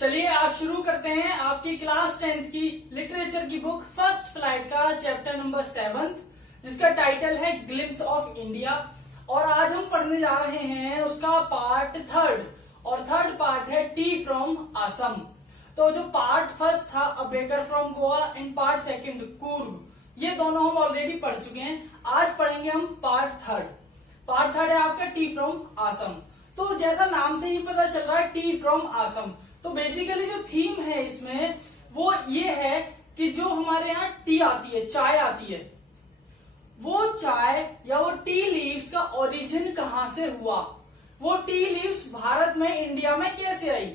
चलिए आज शुरू करते हैं आपकी क्लास 10th की लिटरेचर की बुक फर्स्ट फ्लाइट का चैप्टर नंबर 7 जिसका टाइटल है ग्लिम्स ऑफ इंडिया। और आज हम पढ़ने जा रहे हैं उसका पार्ट 3 और थर्ड पार्ट है टी फ्रॉम असम। तो जो पार्ट फर्स्ट था a baker from Goa and part second Coorg, ये दोनों हम ऑलरेडी पढ़ चुके हैं। आज पढ़ेंगे हम पार्ट थर्ड है आपका टी फ्रॉम असम। तो जैसा नाम से ही पता चल रहा है टी फ्रॉम असम, तो बेसिकली जो थीम है इसमें वो ये है कि जो हमारे यहाँ टी आती है, चाय आती है, वो चाय या वो टी लीव्स का ओरिजिन कहाँ से हुआ, वो टी लीव्स भारत में इंडिया में कैसे आई।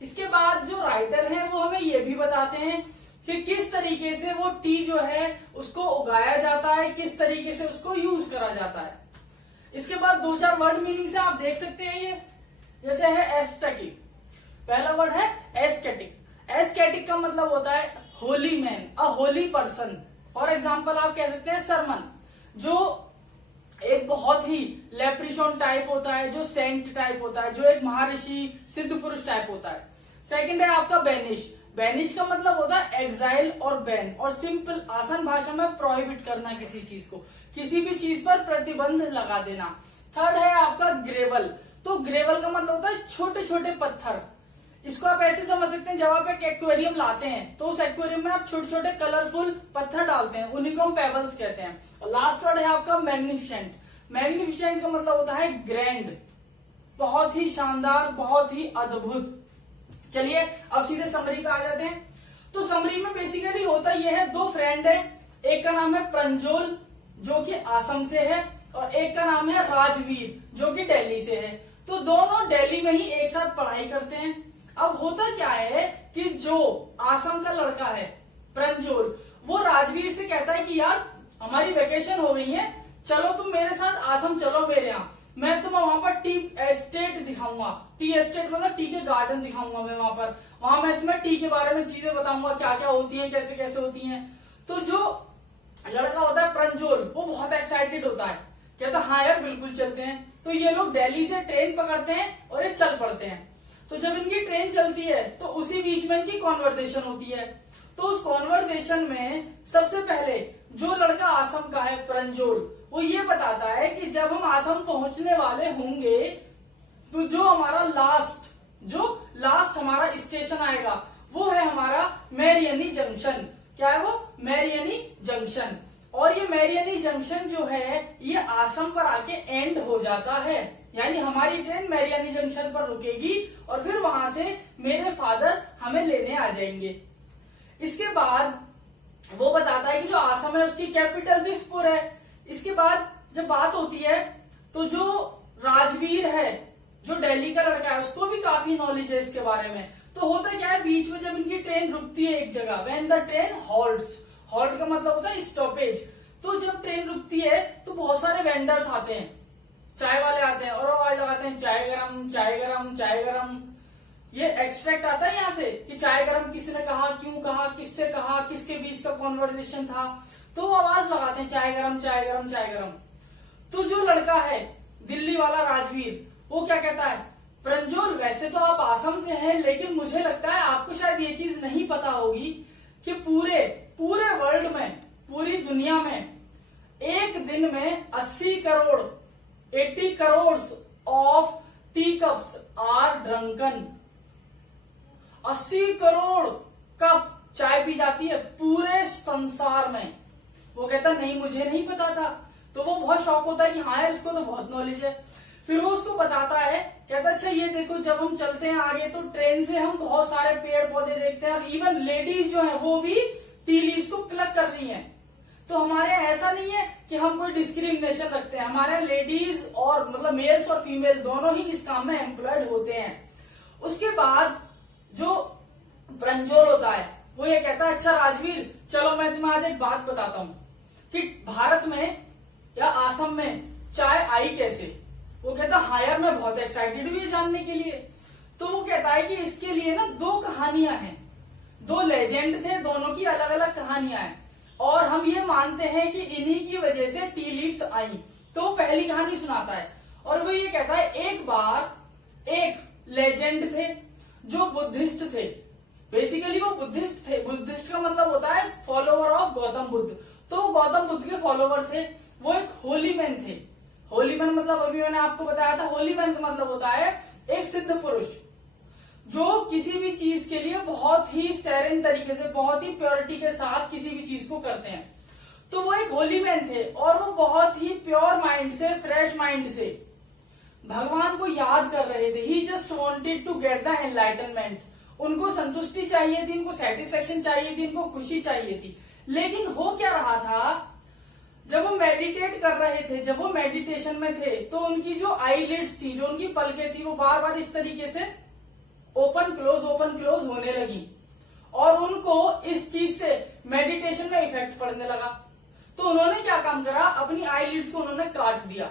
इसके बाद जो राइटर हैं वो हमें ये भी बताते हैं कि किस तरीके से वो टी जो है उसको उगाया जाता है, किस तरीके से उसको यूज करा जाता है। इसके बाद 2-4 वर्ड मीनिंग से आप देख सकते हैं, ये जैसे है एस्थेटिक। पहला वर्ड है एस्थेटिक। एस्थेटिक का मतलब होता है Holi man, a Holi person. For example आप कह सकते हैं सरमन, जो एक बहुत ही लेप्रिशॉन टाइप होता है, जो सेंट टाइप होता है, जो एक महर्षि सिद्ध पुरुष टाइप होता है। सेकंड है आपका बैनिश। बैनिश का मतलब होता है एग्जाइल और बैन, और सिंपल आसान भाषा में प्रोहिबिट करना किसी चीज को, किसी भी चीज पर प्रतिबंध लगा देना। थर्ड है आपका ग्रेवल। तो ग्रेवल का मतलब होता है छोटे छोटे पत्थर। इसको आप ऐसे समझ सकते हैं, जब आप एक एक्वेरियम लाते हैं तो उस एक्वेरियम में आप छोटे छोटे कलरफुल पत्थर डालते हैं, उन्हीं को हम पेबल्स कहते हैं। और लास्ट वर्ड है आपका मैग्निफिसेंट। मैग्निफिसेंट का मतलब होता है ग्रैंड, बहुत ही शानदार, बहुत ही अद्भुत। चलिए अब सीधे समरी पे आ जाते हैं। तो समरी में बेसिकली होता यह है, दो फ्रेंड है, एक का नाम है प्रंजोल जो कि असम से है, और एक का नाम है राजवीर जो कि दिल्ली से है। तो दोनों दिल्ली में ही एक साथ पढ़ाई करते हैं। अब होता क्या है कि जो असम का लड़का है प्रंजोल, वो राजवीर से कहता है कि यार हमारी वेकेशन हो गई है, चलो तुम मेरे साथ असम चलो मेरे यहाँ, मैं तुम्हें वहां पर टी एस्टेट दिखाऊंगा। टी एस्टेट मतलब टी के गार्डन दिखाऊंगा मैं वहां मैं तुम्हें टी के बारे में चीजें बताऊंगा, क्या क्या होती है, कैसे कैसे होती है। तो जो लड़का होता है प्रंजोल, वो बहुत एक्साइटेड होता है, कहता हाँ यार बिल्कुल चलते हैं। तो ये लोग दिल्ली से ट्रेन पकड़ते हैं और ये चल पड़ते हैं। तो जब इनकी ट्रेन चलती है तो उसी बीच में इनकी कॉन्वर्सेशन होती है। तो उस कॉन्वर्सेशन में सबसे पहले जो लड़का असम का है प्रंजोल, वो ये बताता है कि जब हम असम पहुंचने वाले होंगे तो जो हमारा लास्ट हमारा स्टेशन आएगा वो है हमारा मैरियनी जंक्शन। क्या है वो? मैरियनी जंक्शन। और ये मैरियनी जंक्शन जो है ये असम पर आके एंड हो जाता है, यानी हमारी ट्रेन मैरियनी जंक्शन पर रुकेगी और फिर वहां से मेरे फादर हमें लेने आ जाएंगे। इसके बाद वो बताता है कि जो असम है उसकी कैपिटल दिसपुर है। इसके बाद जब बात होती है तो जो राजवीर है, जो दिल्ली का लड़का है, उसको भी काफी नॉलेज है इसके बारे में। तो होता क्या है, बीच में जब इनकी ट्रेन रुकती है एक जगह, when the train halts, halt का मतलब होता है स्टॉपेज। तो जब ट्रेन रुकती है तो बहुत सारे वेंडर्स आते हैं, चाय वाले आते हैं और वो आवाज लगाते हैं चाय गरम चाय गरम चाय गरम। ये एक्सट्रैक्ट आता है यहाँ से कि चाय गरम किसने कहा, क्यों कहा, किससे कहा, किसके बीच का कॉन्वर्सेशन था, तो वो आवाज लगाते हैं चाय गरम चाय गरम चाय गरम। तो जो लड़का है दिल्ली वाला राजवीर, वो क्या कहता है, प्रंजोल वैसे तो आप असम से हैं, लेकिन मुझे लगता है आपको शायद ये चीज नहीं पता होगी कि पूरे वर्ल्ड में, पूरी दुनिया में एक दिन में 80 crore of tea cups are drunken. 80 crore cup चाय पी जाती है पूरे संसार में। वो कहता नहीं मुझे नहीं पता था। तो वो बहुत शौक होता है कि हाँ यार इसको तो बहुत नॉलेज है। फिर वो उसको बताता है, कहता अच्छा ये देखो जब हम चलते हैं आगे तो ट्रेन से हम बहुत सारे पेड़ पौधे देखते हैं, और इवन लेडीज जो है वो भी टी लीव्स को प्लक कर रही हैं। तो हमारे यहाँ ऐसा नहीं है कि हम कोई डिस्क्रिमिनेशन रखते हैं, हमारे लेडीज और मतलब मेल्स और फीमेल दोनों ही इस काम में एम्प्लॉयड होते हैं। उसके बाद जो प्रंजोल होता है वो ये कहता है अच्छा राजवीर चलो मैं तुम्हें आज एक बात बताता हूँ कि भारत में या असम में चाय आई कैसे। वो कहता हाँ यार मैं बहुत एक्साइटेड हूँ ये जानने के लिए। तो वो कहता है कि इसके लिए ना 2 कहानियां हैं, 2 लेजेंड थे, दोनों की अलग अलग कहानियां हैं, और हम ये मानते हैं कि इन्हीं की वजह से टी लीव्स आई। तो वो पहली कहानी सुनाता है और वो ये कहता है एक बार एक लेजेंड थे जो बुद्धिस्ट थे, बेसिकली वो बुद्धिस्ट थे। बुद्धिस्ट का मतलब होता है फॉलोवर ऑफ गौतम बुद्ध। तो गौतम बुद्ध के फॉलोवर थे, वो एक होली मैन थे। होली मैन मतलब अभी मैंने आपको बताया था, होली मैन का मतलब होता है एक सिद्ध पुरुष जो किसी भी चीज के लिए बहुत ही सेरेन तरीके से, बहुत ही प्योरिटी के साथ किसी भी चीज को करते हैं। तो वो एक होली मैन थे और वो बहुत ही प्योर माइंड से, फ्रेश माइंड से भगवान को याद कर रहे थे। He just wanted to get the enlightenment. उनको संतुष्टि चाहिए थी, उनको सेटिस्फेक्शन चाहिए थी, उनको खुशी चाहिए थी। लेकिन हो क्या रहा था, जब वो मेडिटेट कर रहे थे, जब वो मेडिटेशन में थे, तो उनकी जो आईलिड्स थी, जो उनकी पलकें थी, वो बार बार इस तरीके से ओपन क्लोज होने लगी और उनको इस चीज से मेडिटेशन में इफेक्ट पड़ने लगा। तो उन्होंने क्या काम करा, अपनी आईलिड्स को उन्होंने काट दिया।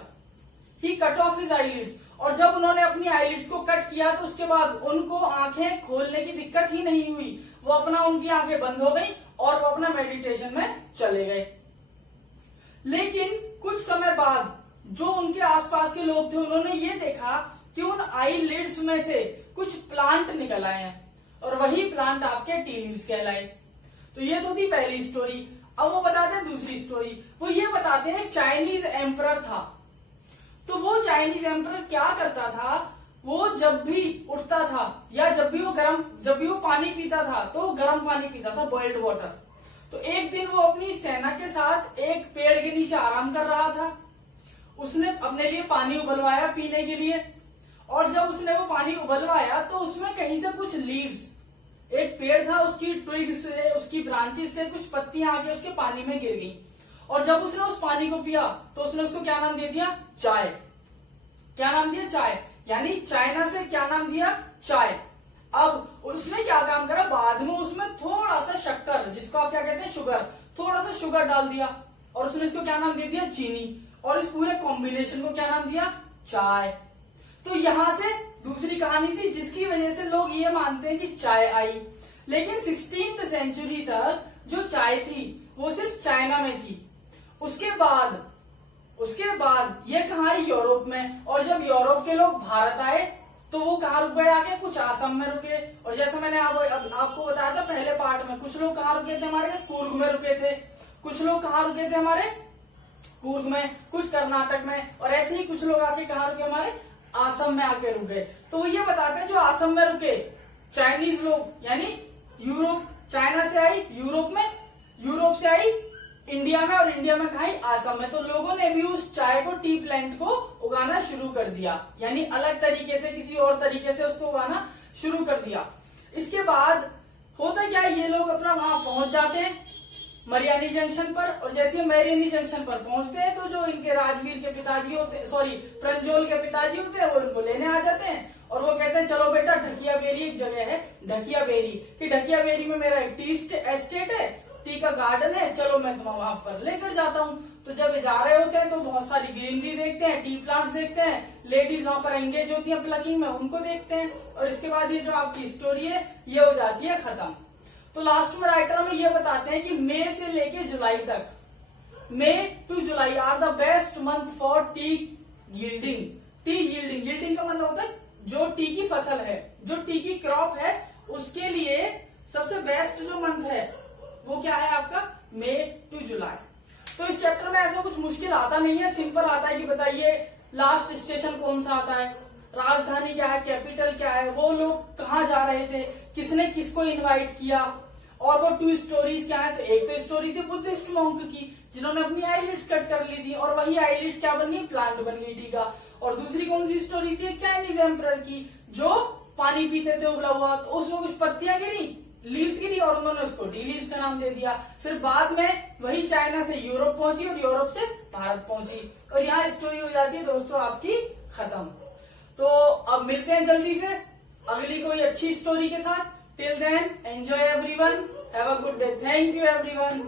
ही कट ऑफ हिज आईलिड्स। और जब उन्होंने अपनी आईलिड्स को कट किया तो उसके बाद उनको आंखें खोलने की दिक्कत ही नहीं हुई। वो अपना, उनकी आंखें बंद हो गई और वो अपना मेडिटेशन में चले गए। लेकिन कुछ समय बाद जो उनके आसपास के लोग थे, उन्होंने ये देखा कि उन आईलिड्स में से कुछ प्लांट निकल आए हैं और वही प्लांट आपके टी लीव्स कहलाए। तो ये तो थी पहली स्टोरी। अब वो बताते हैं दूसरी स्टोरी। वो ये बताते हैं चाइनीज एम्परर था। तो वो चाइनीज एम्परर क्या करता था, वो जब भी उठता था या जब भी वो पानी पीता था तो वो गर्म पानी पीता था, बॉइल्ड वाटर। तो एक दिन वो अपनी सेना के साथ एक पेड़ के नीचे आराम कर रहा था। उसने अपने लिए पानी उबलवाया पीने के लिए, और जब उसने वो पानी उबलवाया तो उसमें कहीं से कुछ लीव्स, एक पेड़ था, उसकी ट्विग से, उसकी ब्रांचेस से कुछ पत्तियां आके उसके पानी में गिर गई। और जब उसने उस पानी को पिया तो उसने उसको क्या नाम दे दिया, चाय। क्या नाम दिया, चाय। यानी चाइना से क्या नाम दिया, चाय। अब उसने क्या काम करा, बाद में उसमें थोड़ा सा शक्कर, जिसको आप क्या कहते हैं, शुगर, थोड़ा सा शुगर डाल दिया और उसने इसको क्या नाम दे दिया, चीनी। और इस पूरे कॉम्बिनेशन को क्या नाम दिया, चाय। तो यहां से दूसरी कहानी थी जिसकी वजह से लोग ये मानते हैं कि चाय आई। लेकिन 16th सेंचुरी तक जो चाय थी वो सिर्फ चाइना में थी। उसके बाद ये कहा है, यूरोप में। और जब यूरोप के लोग भारत आए तो वो कहाँ रुक गए, आके कुछ आसम में रुके। और जैसा मैंने आपको बताया था पहले पार्ट में, कुछ लोग कहाँ रुके थे हमारे, कुर्ग में रुके थे। कुछ लोग कहाँ रुके थे हमारे, कुर्ग में, कुछ कर्नाटक में, और ऐसे ही कुछ लोग आके कहाँ रुके, हमारे आसम में आके रुके। तो वो ये बताते हैं जो आसम में रुके चाइनीज लोग, यानी यूरोप, चाइना से आई यूरोप में, यूरोप से आई इंडिया में, और इंडिया में कहा आसम में। तो लोगों ने भी उस चाय को, टी प्लांट को उगाना शुरू कर दिया, यानी अलग तरीके से, किसी और तरीके से उसको उगाना शुरू कर दिया। इसके बाद होता क्या, ये लोग अपना वहां पहुंच जाते हैं मरियानी जंक्शन पर। और जैसे मरियानी जंक्शन पर पहुंचते हैं तो जो इनके राजवीर के पिताजी होते, प्रंजोल के पिताजी होते हैं, वो इनको लेने आ जाते हैं और वो कहते हैं चलो बेटा, ढकिया बेरी एक जगह है, ढकिया बेरी, कि ढकिया बेरी में मेरा एक टी एस्टेट है, टी का गार्डन है, चलो मैं तुम्हें वहां पर लेकर जाता हूँ। तो जब जा रहे होते हैं तो बहुत सारी ग्रीनरी देखते हैं, टी प्लांट्स देखते हैं, लेडीज वहां पर एंगेज होती हैं प्लकिंग में, उनको देखते हैं। और इसके बाद ये जो आपकी स्टोरी है ये हो जाती है खत्म। तो लास्ट में राइटर में ये बताते हैं कि मई से लेके जुलाई तक, May to July are the best month for tea yielding. Tea yielding, yielding का मतलब होता है जो टी की फसल है, जो टी की क्रॉप है, उसके लिए सबसे बेस्ट जो मंथ है वो क्या है आपका, मई टू जुलाई। तो इस चैप्टर में ऐसा कुछ मुश्किल आता नहीं है, सिंपल आता है कि बताइए लास्ट स्टेशन कौन सा आता है, राजधानी क्या है, कैपिटल क्या है, वो लोग कहाँ जा रहे थे, किसने किसको इनवाइट किया, और वो 2 स्टोरीज क्या है। तो एक तो स्टोरी थी बुद्धिस्ट मॉन्क की जिन्होंने अपनी आईलिड्स कट कर ली थी और वही आईलिड्स क्या बन गई, प्लांट बन गई टी का। और दूसरी कौन सी स्टोरी थी, एक चाइनीज एम्परर की जो पानी पीते थे उबला हुआ, तो उसमें कुछ पत्तियां गिरी, लीव्स गिरी और उन्होंने उसको टी लीव्स का नाम दे दिया। फिर बाद में वही चाइना से यूरोप पहुंची और यूरोप से भारत पहुंची, और यहाँ स्टोरी हो जाती है दोस्तों आपकी खत्म। तो अब मिलते हैं जल्दी से अगली कोई अच्छी स्टोरी के साथ। Till then enjoy everyone, have a good day, thank you everyone.